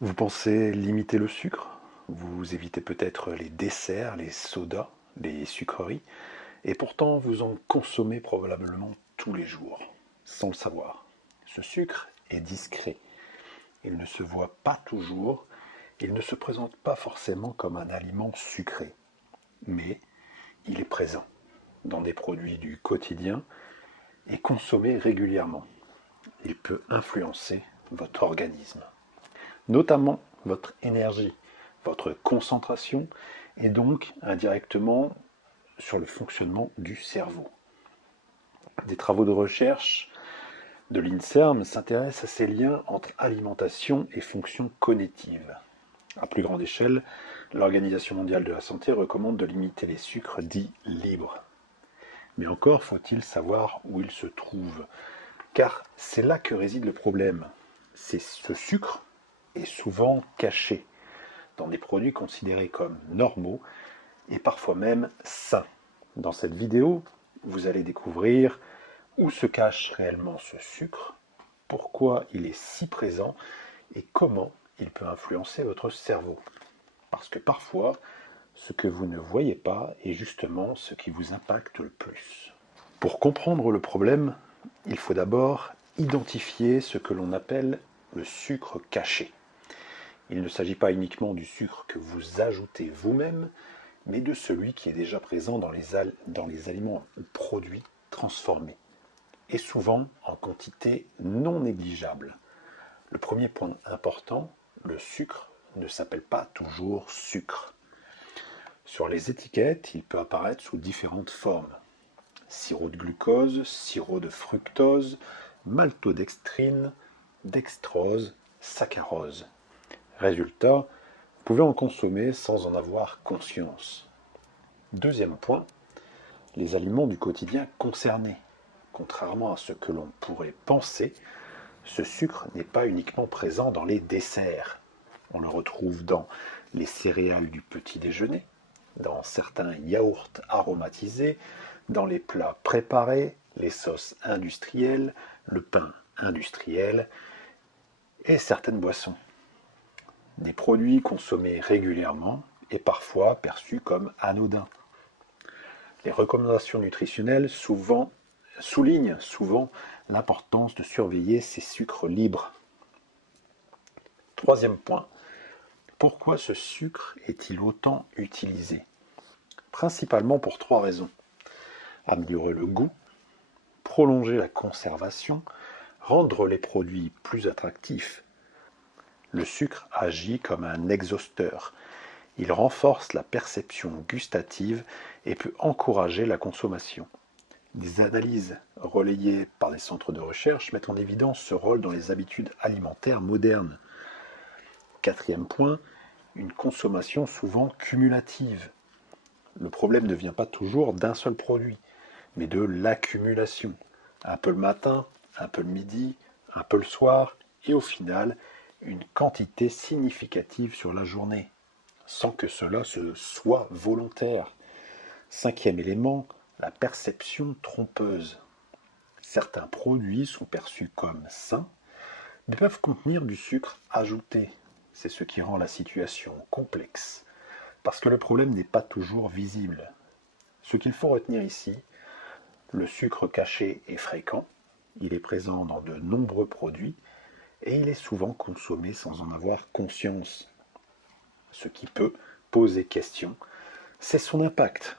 Vous pensez limiter le sucre? Vous évitez peut-être les desserts, les sodas, les sucreries, et pourtant vous en consommez probablement tous les jours, sans le savoir. Ce sucre est discret, il ne se voit pas toujours, il ne se présente pas forcément comme un aliment sucré, mais il est présent dans des produits du quotidien et consommé régulièrement. Il peut influencer votre organisme, notamment votre énergie, votre concentration et donc indirectement sur le fonctionnement du cerveau. Des travaux de recherche de l'INSERM s'intéressent à ces liens entre alimentation et fonction cognitive. À plus grande échelle, l'Organisation mondiale de la santé recommande de limiter les sucres dits libres. Mais encore faut-il savoir où ils se trouvent, car c'est là que réside le problème. Ce sucre est souvent caché dans des produits considérés comme normaux et parfois même sains. Dans cette vidéo, vous allez découvrir où se cache réellement ce sucre, pourquoi il est si présent et comment il peut influencer votre cerveau. Parce que parfois, ce que vous ne voyez pas est justement ce qui vous impacte le plus. Pour comprendre le problème, il faut d'abord identifier ce que l'on appelle le sucre caché. Il ne s'agit pas uniquement du sucre que vous ajoutez vous-même, mais de celui qui est déjà présent dans les aliments ou produits transformés, et souvent en quantité non négligeable. Le premier point important, le sucre ne s'appelle pas toujours sucre. Sur les étiquettes, il peut apparaître sous différentes formes. Sirop de glucose, sirop de fructose, maltodextrine, dextrose, saccharose. Résultat, vous pouvez en consommer sans en avoir conscience. Deuxième point, les aliments du quotidien concernés. Contrairement à ce que l'on pourrait penser, ce sucre n'est pas uniquement présent dans les desserts. On le retrouve dans les céréales du petit déjeuner, dans certains yaourts aromatisés, dans les plats préparés, les sauces industrielles, le pain industriel et certaines boissons. Des produits consommés régulièrement et parfois perçus comme anodins. Les recommandations nutritionnelles soulignent souvent l'importance de surveiller ces sucres libres. Troisième point, pourquoi ce sucre est-il autant utilisé? Principalement pour trois raisons. Améliorer le goût, prolonger la conservation, rendre les produits plus attractifs. Le sucre agit comme un exhausteur. Il renforce la perception gustative et peut encourager la consommation. Des analyses relayées par des centres de recherche mettent en évidence ce rôle dans les habitudes alimentaires modernes. Quatrième point, une consommation souvent cumulative. Le problème ne vient pas toujours d'un seul produit, mais de l'accumulation. Un peu le matin, un peu le midi, un peu le soir, et au final, une quantité significative sur la journée, sans que cela se soit volontaire. Cinquième élément, la perception trompeuse. Certains produits sont perçus comme sains, mais peuvent contenir du sucre ajouté. C'est ce qui rend la situation complexe, parce que le problème n'est pas toujours visible. Ce qu'il faut retenir ici, le sucre caché est fréquent, il est présent dans de nombreux produits, et il est souvent consommé sans en avoir conscience. Ce qui peut poser question, c'est son impact,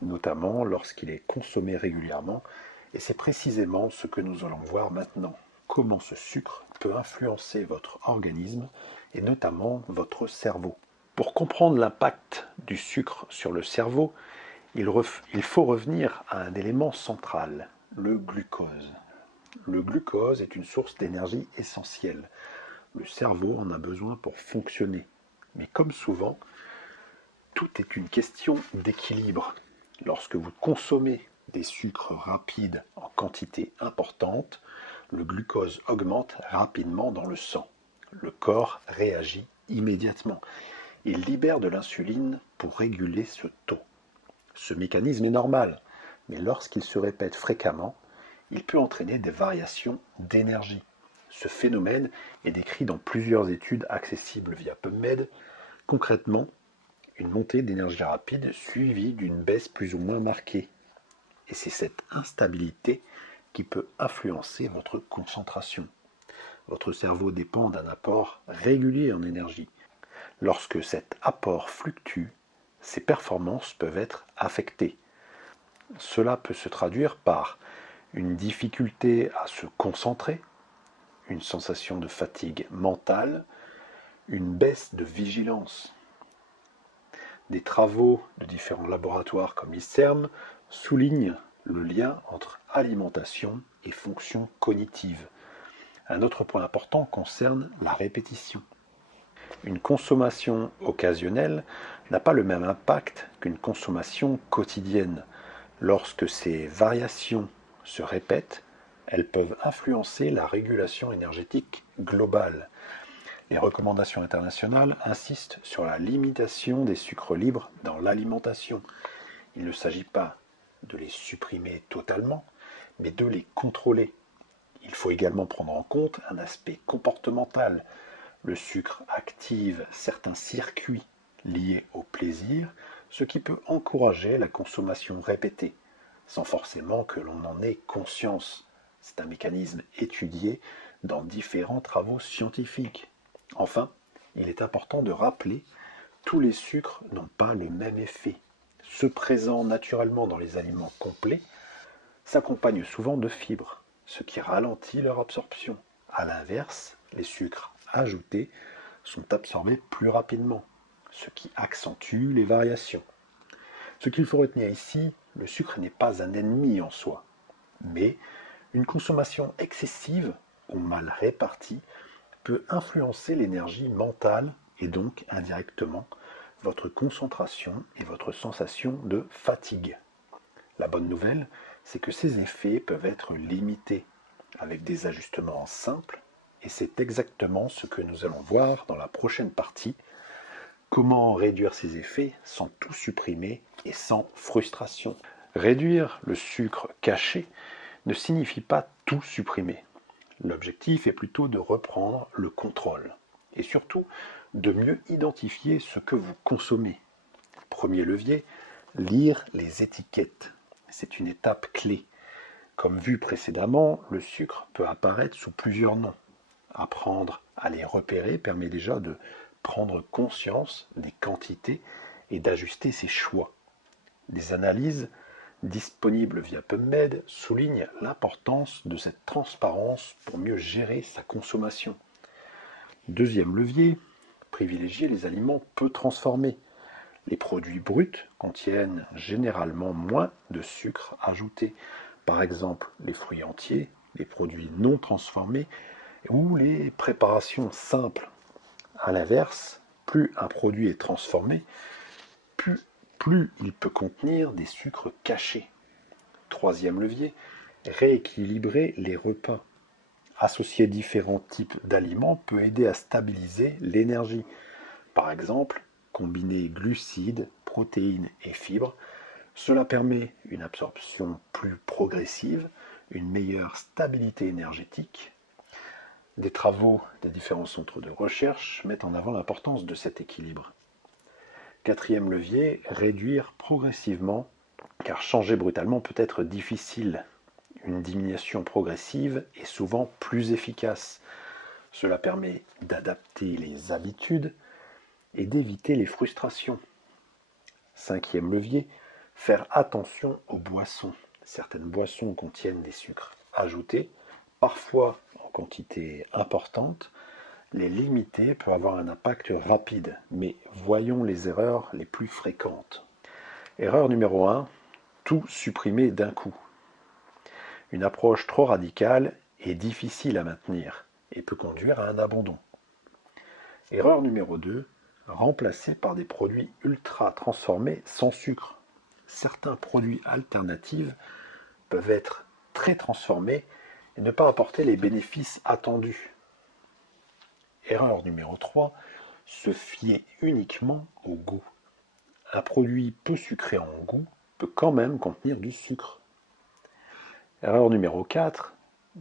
notamment lorsqu'il est consommé régulièrement, et c'est précisément ce que nous allons voir maintenant. Comment ce sucre peut influencer votre organisme et notamment votre cerveau. Pour comprendre l'impact du sucre sur le cerveau, il faut revenir à un élément central, le glucose. Le glucose est une source d'énergie essentielle. Le cerveau en a besoin pour fonctionner. Mais comme souvent, tout est une question d'équilibre. Lorsque vous consommez des sucres rapides en quantité importante, le glucose augmente rapidement dans le sang. Le corps réagit immédiatement. Il libère de l'insuline pour réguler ce taux. Ce mécanisme est normal, mais lorsqu'il se répète fréquemment, il peut entraîner des variations d'énergie. Ce phénomène est décrit dans plusieurs études accessibles via PubMed. Concrètement, une montée d'énergie rapide suivie d'une baisse plus ou moins marquée. Et c'est cette instabilité qui peut influencer votre concentration. Votre cerveau dépend d'un apport régulier en énergie. Lorsque cet apport fluctue, ses performances peuvent être affectées. Cela peut se traduire par une difficulté à se concentrer, une sensation de fatigue mentale, une baisse de vigilance. Des travaux de différents laboratoires comme l'INSERM soulignent le lien entre alimentation et fonction cognitive. Un autre point important concerne la répétition. Une consommation occasionnelle n'a pas le même impact qu'une consommation quotidienne. Lorsque ces variations se répètent, elles peuvent influencer la régulation énergétique globale. Les recommandations internationales insistent sur la limitation des sucres libres dans l'alimentation. Il ne s'agit pas de les supprimer totalement, mais de les contrôler. Il faut également prendre en compte un aspect comportemental. Le sucre active certains circuits liés au plaisir, ce qui peut encourager la consommation répétée, sans forcément que l'on en ait conscience. C'est un mécanisme étudié dans différents travaux scientifiques. Enfin, il est important de rappeler que tous les sucres n'ont pas le même effet. Ceux présents naturellement dans les aliments complets s'accompagnent souvent de fibres, ce qui ralentit leur absorption. A l'inverse, les sucres ajoutés sont absorbés plus rapidement, ce qui accentue les variations. Ce qu'il faut retenir ici, le sucre n'est pas un ennemi en soi, mais une consommation excessive ou mal répartie peut influencer l'énergie mentale et donc indirectement votre concentration et votre sensation de fatigue. La bonne nouvelle, c'est que ces effets peuvent être limités avec des ajustements simples et c'est exactement ce que nous allons voir dans la prochaine partie. Comment réduire ces effets sans tout supprimer et sans frustration. Réduire le sucre caché ne signifie pas tout supprimer. L'objectif est plutôt de reprendre le contrôle et surtout de mieux identifier ce que vous consommez. Premier levier, lire les étiquettes. C'est une étape clé. Comme vu précédemment, le sucre peut apparaître sous plusieurs noms. Apprendre à les repérer permet déjà de prendre conscience des quantités et d'ajuster ses choix. Des analyses disponibles via PubMed soulignent l'importance de cette transparence pour mieux gérer sa consommation. Deuxième levier, privilégier les aliments peu transformés. Les produits bruts contiennent généralement moins de sucre ajouté. Par exemple, les fruits entiers, les produits non transformés ou les préparations simples. A l'inverse, plus un produit est transformé, plus il peut contenir des sucres cachés. Troisième levier, rééquilibrer les repas. Associer différents types d'aliments peut aider à stabiliser l'énergie. Par exemple, combiner glucides, protéines et fibres, cela permet une absorption plus progressive, une meilleure stabilité énergétique. Des travaux des différents centres de recherche mettent en avant l'importance de cet équilibre. Quatrième levier, réduire progressivement, car changer brutalement peut être difficile. Une diminution progressive est souvent plus efficace. Cela permet d'adapter les habitudes et d'éviter les frustrations. Cinquième levier, faire attention aux boissons. Certaines boissons contiennent des sucres ajoutés, parfois en quantité importante. Les limiter peut avoir un impact rapide, mais voyons les erreurs les plus fréquentes. Erreur numéro 1, tout supprimer d'un coup. Une approche trop radicale est difficile à maintenir et peut conduire à un abandon. Erreur numéro 2, remplacer par des produits ultra transformés sans sucre. Certains produits alternatifs peuvent être très transformés et ne pas apporter les bénéfices attendus. Erreur numéro 3, se fier uniquement au goût. Un produit peu sucré en goût peut quand même contenir du sucre. Erreur numéro 4,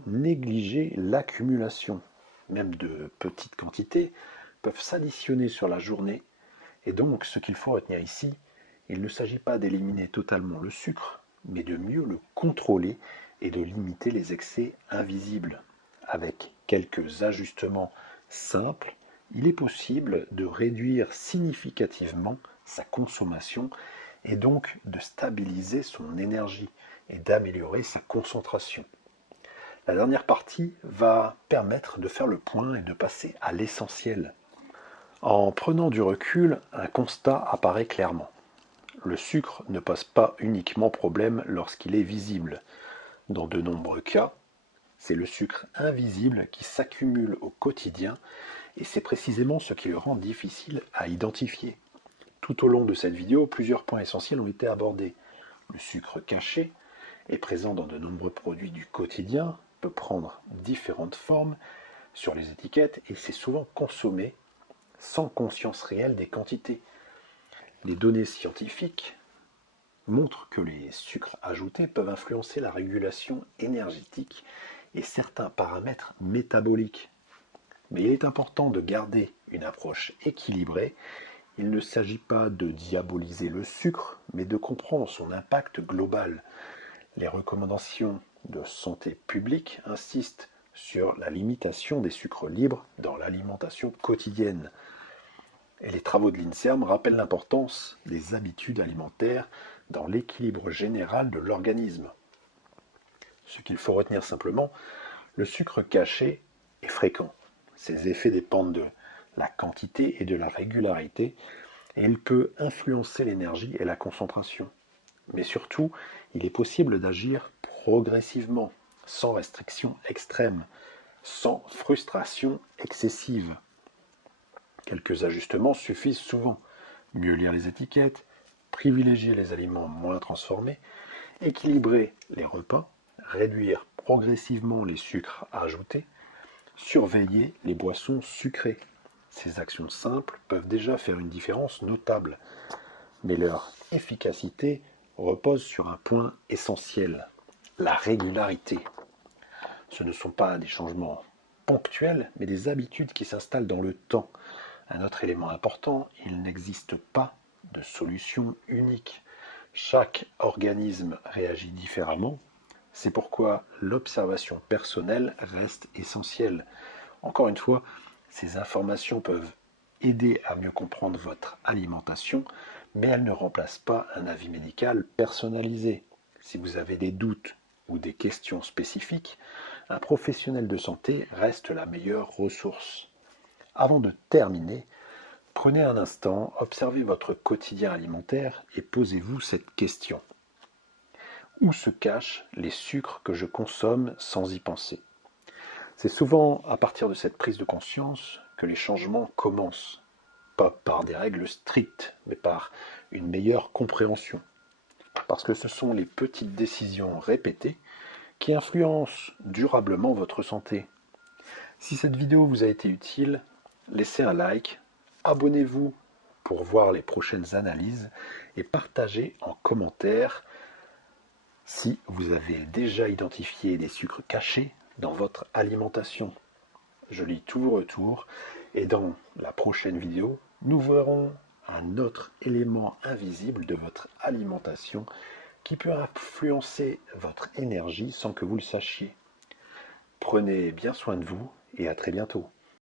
négliger l'accumulation. même de petites quantités, peuvent s'additionner sur la journée. Et donc, ce qu'il faut retenir ici, il ne s'agit pas d'éliminer totalement le sucre, mais de mieux le contrôler et de limiter les excès invisibles. Avec quelques ajustements simples, il est possible de réduire significativement sa consommation et donc de stabiliser son énergie et d'améliorer sa concentration. La dernière partie va permettre de faire le point et de passer à l'essentiel. En prenant du recul, un constat apparaît clairement. Le sucre ne pose pas uniquement problème lorsqu'il est visible. Dans de nombreux cas, c'est le sucre invisible qui s'accumule au quotidien et c'est précisément ce qui le rend difficile à identifier. Tout au long de cette vidéo, plusieurs points essentiels ont été abordés. Le sucre caché est présent dans de nombreux produits du quotidien, peut prendre différentes formes sur les étiquettes et c'est souvent consommé sans conscience réelle des quantités. Les données scientifiques montrent que les sucres ajoutés peuvent influencer la régulation énergétique et certains paramètres métaboliques. Mais il est important de garder une approche équilibrée. Il ne s'agit pas de diaboliser le sucre, mais de comprendre son impact global. Les recommandations de santé publique insistent sur la limitation des sucres libres dans l'alimentation quotidienne. Et les travaux de l'INSERM rappellent l'importance des habitudes alimentaires dans l'équilibre général de l'organisme. Ce qu'il faut retenir simplement, le sucre caché est fréquent. Ses effets dépendent de la quantité et de la régularité, et il peut influencer l'énergie et la concentration. Mais surtout, il est possible d'agir progressivement, sans restriction extrême, sans frustration excessive. Quelques ajustements suffisent souvent. Mieux lire les étiquettes, privilégier les aliments moins transformés, équilibrer les repas, réduire progressivement les sucres ajoutés, surveiller les boissons sucrées. Ces actions simples peuvent déjà faire une différence notable, mais leur efficacité repose sur un point essentiel, la régularité. Ce ne sont pas des changements ponctuels, mais des habitudes qui s'installent dans le temps. Un autre élément important, il n'existe pas de solution unique. Chaque organisme réagit différemment. C'est pourquoi l'observation personnelle reste essentielle. Encore une fois, ces informations peuvent aider à mieux comprendre votre alimentation, mais elles ne remplacent pas un avis médical personnalisé. Si vous avez des doutes ou des questions spécifiques, un professionnel de santé reste la meilleure ressource. Avant de terminer, prenez un instant, observez votre quotidien alimentaire et posez-vous cette question. Où se cachent les sucres que je consomme sans y penser? C'est souvent à partir de cette prise de conscience que les changements commencent, pas par des règles strictes, mais par une meilleure compréhension. Parce que ce sont les petites décisions répétées qui influencent durablement votre santé. Si cette vidéo vous a été utile, laissez un like, abonnez-vous pour voir les prochaines analyses et partagez en commentaire si vous avez déjà identifié des sucres cachés dans votre alimentation. Je lis tous vos retours et dans la prochaine vidéo, nous verrons un autre élément invisible de votre alimentation qui peut influencer votre énergie sans que vous le sachiez. Prenez bien soin de vous et à très bientôt.